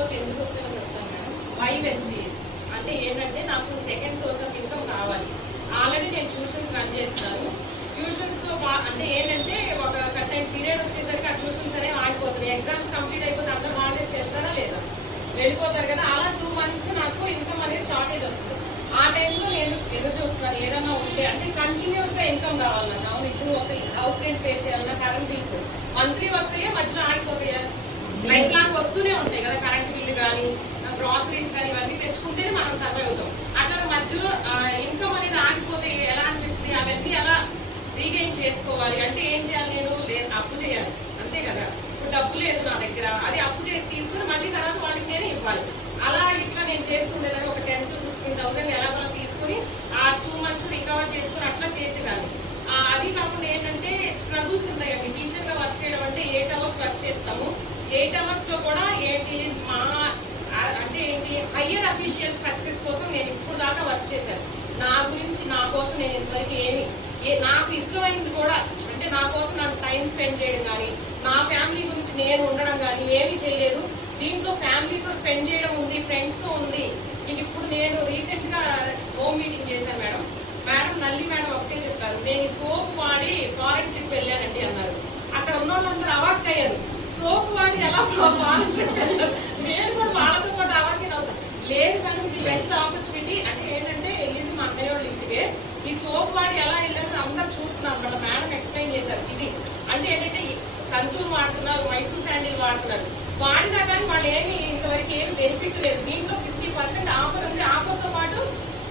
వెస్టీజ్లోకి ఎందుకు వచ్చానో చెప్తాను మేడం. వై వెస్టీజ్ అంటే ఏంటంటే నాకు సెకండ్ సోర్స్ ఆఫ్ ఇన్కమ్ కావాలి. ఆల్రెడీ నేను ట్యూషన్స్ రన్ చేస్తున్నాను. ట్యూషన్స్లో అంటే ఏంటంటే ఒక సర్టైన్ పీరియడ్ వచ్చేసరికి ఆ ట్యూషన్స్ అనేవి ఆగిపోతున్నాయి. ఎగ్జామ్స్ కంప్లీట్ అయిపోతే అందరూ హాలిడేస్కి వెళ్తారా లేదా, వెళ్ళిపోతారు కదా. అలా 2 months నాకు ఇన్కమ్ అనేది షార్టేజ్ వస్తుంది. ఆ టైంలో నేను ఎదురు చూస్తున్నాను ఏదన్నా ఉంటే, అంటే కంటిన్యూస్గా ఇన్కమ్ కావాలి నాకు. అవును, ఇప్పుడు ఒక హౌస్ రెంట్ పే చేయాలన్నా, కరెంట్ బిల్స్ మంత్లీ వస్తాయా, మధ్యలో ఆగిపోతాయా? లైఫ్ లాంగ్ వస్తూనే ఉంటాయి కదా. కరెంట్ బిల్లు కానీ, గ్రాసరీస్ కానీ ఇవన్నీ తెచ్చుకుంటేనే మనం సర్వైవ్ అవుతాం. అట్లా మధ్యలో ఇన్కమ్ అనేది ఆగిపోతే ఎలా అనిపిస్తుంది? అవన్నీ ఎలా రీగెయిన్ చేసుకోవాలి అంటే ఏం చేయాలి? నేను అప్పు చేయాలి, అంతే కదా. ఇప్పుడు డబ్బు లేదు నా దగ్గర, అది అప్పు చేసి తీసుకుని మళ్ళీ తర్వాత వాళ్ళకి నేను ఇవ్వాలి. అలా ఇట్లా నేను చేస్తుండేదాన్ని. ఒక 10,000 to 15,000 ఎలాగో తీసుకుని ఆ 2 months రికవర్ చేసుకుని అట్లా చేసేదాన్ని. అది కాకుండా ఏంటంటే స్ట్రగుల్స్ ఉన్నాయండి. టీచర్గా వర్క్ చేయడం అంటే 8 hours వర్క్ చేస్తాము. 8 hours లో కూడా ఏంటి అంటే ఏంటి, హయ్యర్ అఫీషియల్ సక్సెస్ కోసం నేను ఇప్పుడు దాకా వర్క్ చేశాను. నా గురించి, నా కోసం నేను ఇంతవరకు నాకు ఇష్టమైంది కూడా, అంటే నా కోసం నాకు టైం స్పెండ్ చేయడం కానీ, నా ఫ్యామిలీ గురించి నేను ఉండడం కానీ ఏమీ చేయలేదు. దీంట్లో ఫ్యామిలీతో స్పెండ్ చేయడం ఉంది, ఫ్రెండ్స్తో ఉంది. ఇప్పుడు నేను రీసెంట్గా హోమ్ మీటింగ్ చేశాను మేడం. నల్లి మేడం ఒకటే చెప్పారు, నేను ఈ సోప్ వాడి ఫారెన్ ట్రిప్ వెళ్ళానండి అన్నారు. అక్కడ ఉన్న వాళ్ళందరూ అవాక్ అయ్యారు. సోప్ వాడి ఎలా ఫారెన్ ట్రిప్ వెళ్ళారు? నేను కూడా వాళ్ళతో పాటు అవాక్ అవుతాను. లేదు మేడం, ఇది బెస్ట్ ఆపర్చునిటీ. అంటే ఏంటంటే వెళ్ళింది మా అన్నయ్య వాళ్ళ ఇంటికే. ఈ సోప్ వాడి ఎలా వెళ్ళారు అందరు చూస్తున్నారు అన్నమాట. మేడం ఎక్స్ప్లెయిన్ చేశారు. ఇది అంటే ఏంటంటే సంతూర్ వాడుతున్నారు, మైసూర్ శాండిల్ వాడుతున్నారు. వాడినా కానీ వాళ్ళు ఇంతవరకు ఏమి బెనిఫిట్ లేదు. దీంట్లో 50% ఆఫర్ ఉంది. ఆఫర్తో పాటు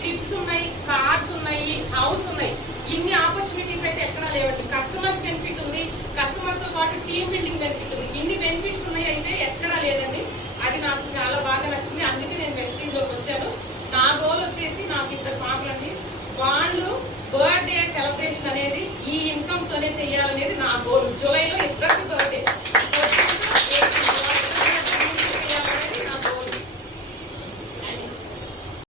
ట్రిప్స్ ఉన్నాయి, కార్స్ ఉన్నాయి, హౌస్ ఉన్నాయి. ఇన్ని ఆపర్చునిటీస్ అయితే ఎక్కడా లేవండి. కస్టమర్ బెనిఫిట్ ఉంది, కస్టమర్తో పాటు టీమ్ బిల్డింగ్ బెనిఫిట్ ఉంది. ఇన్ని బెనిఫిట్స్ ఉన్నాయి అయితే ఎక్కడా లేదండి. అది నాకు చాలా బాగా నచ్చింది. అందుకే నేను వెస్టీజ్లోకి వచ్చాను. నా గోల్ వచ్చేసి, నాకు 2 పాపలండి. వాళ్ళు బర్త్డే సెలబ్రేషన్ అనేది ఈ ఇన్కమ్ తోనే చెయ్యాలనేది నా గోల్. జూలైలో 2 బర్త్డే.